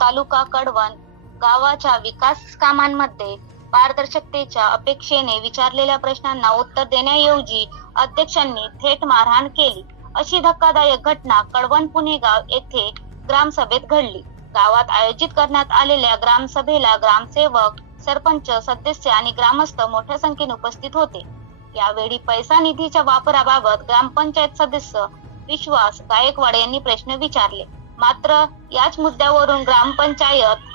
तालुका कडवण गावाच्या विकास कामांमध्ये पारदर्शकतेच्या अपेक्षेने विचारलेल्या प्रश्नांना उत्तर देण्याऐवजी अध्यक्षांनी थेट मारहाण केली अशी धक्कादायक घटना कडवण पुणेगाव येथे ग्रामसभेत घडली। गावात आयोजित करण्यात आलेल्या ग्रामसभेला ग्रामसेवक, सरपंच, सदस्य आणि ग्रामस्थ मोठ्या संख्येने उपस्थित होते। यावेळी पैसा निधीच्या वापराबाबत ग्रामपंचायत सदस्य विश्वास गायकवाड यांनी प्रश्न विचारले। मात्र याच मुद्द्यावरून ग्रामपंचायत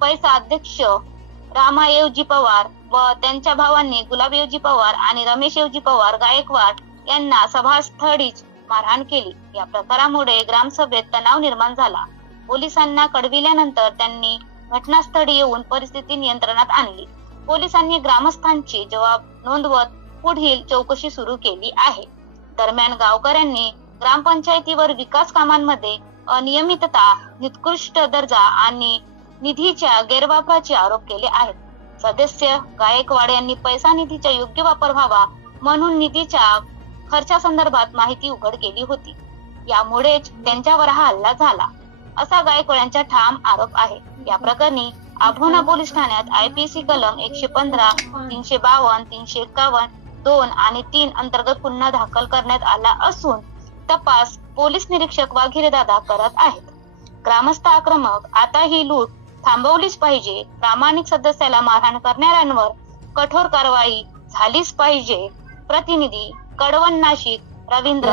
पैसा अध्यक्ष रामायोजी पवार व त्यांच्या भावांनी गुलाबयोजी पवार आणि रमेशयोजी पवार गायकवाड यांना सभास्थळीच मारहाण केली। या प्रकारामुळे ग्रामसभेत तणाव निर्माण झाला। पोलिसांना कळविल्यानंतर त्यांनी घटनास्थळी येऊन परिस्थिती नियंत्रणात आणली। पोलिसांनी ग्रामस्थांची जबाब नोंदवत पुढील चौकशी सुरू केली आहे। दरम्यान गावकऱ्यांनी ग्रामपंचायतीवर विकास कामांमध्ये अनियमितता, निकृष्ट दर्जा आणि निधीच्या गैरवापराचे आरोप केले आहेत। सदस्य गायकवाड यांनी पैसा निधीचा योग्य वापर व्हावा म्हणून निधीच्या खर्चासंदर्भात माहिती उघड केली होती। यामुळेच त्यांच्यावर हा हल्ला झाला असा गायकवाडांचा ठाम आरोप आहे। या प्रकरणी आभोणा पोलीस ठाण्यात IPC कलम 115, 352, 351, 2 आणि 3 अंतर्गत गुन्हा दाखल करण्यात आला असून तपास पोलीस निरीक्षक वाघिरेदादा करत आहेत। ग्रामस्थ आक्रमक, आता ही लूट थांबवलीच पाहिजे। प्रामाणिक सदस्याला मारहाण करणाऱ्यांवर कठोर कारवाई झालीच पाहिजे। प्रतिनिधी कडवण, नाशिक, रवींद्र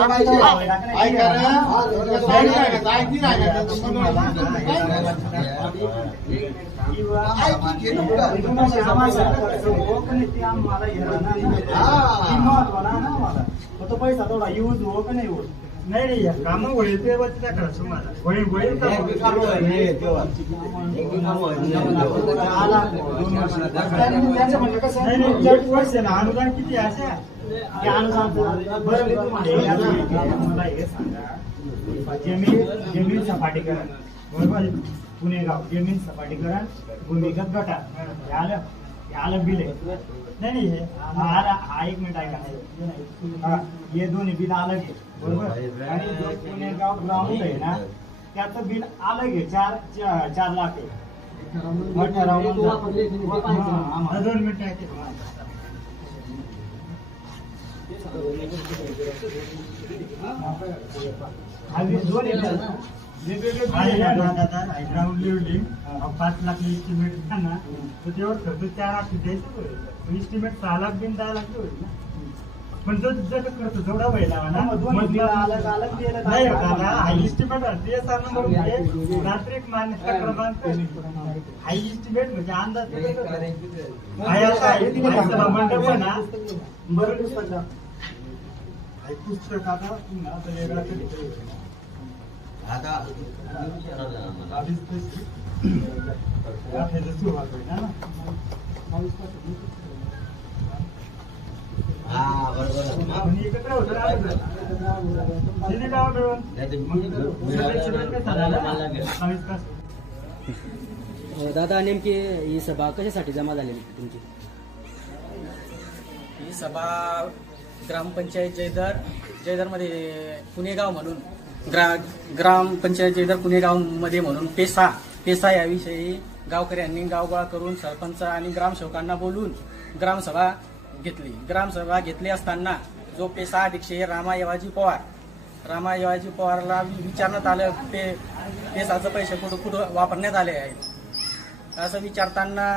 पैसा थोडा यूज हो का नाही हो नाही काम होईल ते अनुदान किती अशा मला हे सांगा, जमीन सपाटीकरण बरोबर, पुणेगाव जमीन सपाटीकरण भूमिगत गटार आलं बिल आहे नाही हे हा 1 मिनिट ऐका, हे दोन्ही बिल अलग आहे बरोबर। आणि जो पुणेगाव ग्राउंड आहे ना त्याचं बिल अलग आहे, 4 लाख आहे। 2 मिनिट आहे ग्राउंड लेवलिंग 5 लाख इस्टिमेट ना, तर त्यावर खर्च 4 लाख द्यायचं, इस्टिमेट 6 लाख बिन 10 लाख होईल ना। पण जो खर्च जेवढा व्हायला हाय इस्टिमेट तांत्रिक मान्यता क्रमांक हाय इस्टिमेट म्हणजे अंदाज मंडप ना बरोबर पुस्तक आता वेगळा आता दादा नेमकी ही सभा कशासाठी जमा झालेली तुमची? ही सभा ग्रामपंचायत जयदर मध्ये पुणेगाव म्हणून ग्रामपंचायत जयदर पुणेगाव मध्ये म्हणून पेसा याविषयी गावकऱ्यांनी गावगोळा करून सरपंच आणि ग्रामसेवकांना बोलून ग्रामसभा घेतली असताना जो पेसा अध्यक्ष रामायोजी पवारला विचारण्यात आलं पेसाचे पैसे कुठं वापरण्यात आले आहेत असं विचारताना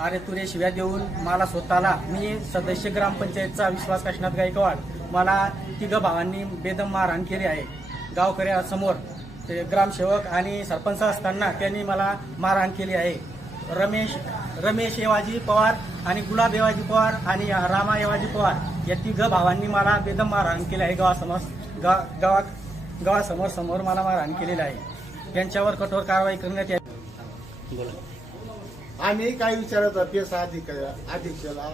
अरे तुरे शिव्या देऊन मला स्वतःला, मी सदस्य ग्रामपंचायतचा विश्वास काशीनाथ गायकवाड, मला 3 भावांनी बेदम मारहाण केली आहे। गावकऱ्यासमोर ते ग्रामसेवक आणि सरपंच असताना त्यांनी मला मारहाण केली आहे। रमेश येवाजी पवार आणि गुलाब येवाजी पवार आणि रामा येवाजी पवार या 3 भावांनी मला बेदम मारहाण केली आहे। गावासमोर मला मारहाण केलेली आहे। त्यांच्यावर कठोर कारवाई करण्यात यावी। आम्ही काय विचारत पेसा अध्यक्षाला,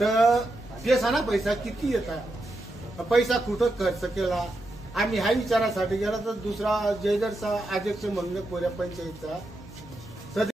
तर पेसाना पैसा किती येतात, पैसा कुठं खर्च केला, आम्ही ह्या विचारासाठी गेला तर दुसरा जयदरचा अध्यक्ष म्हणून कोऱ्या पंचायतचा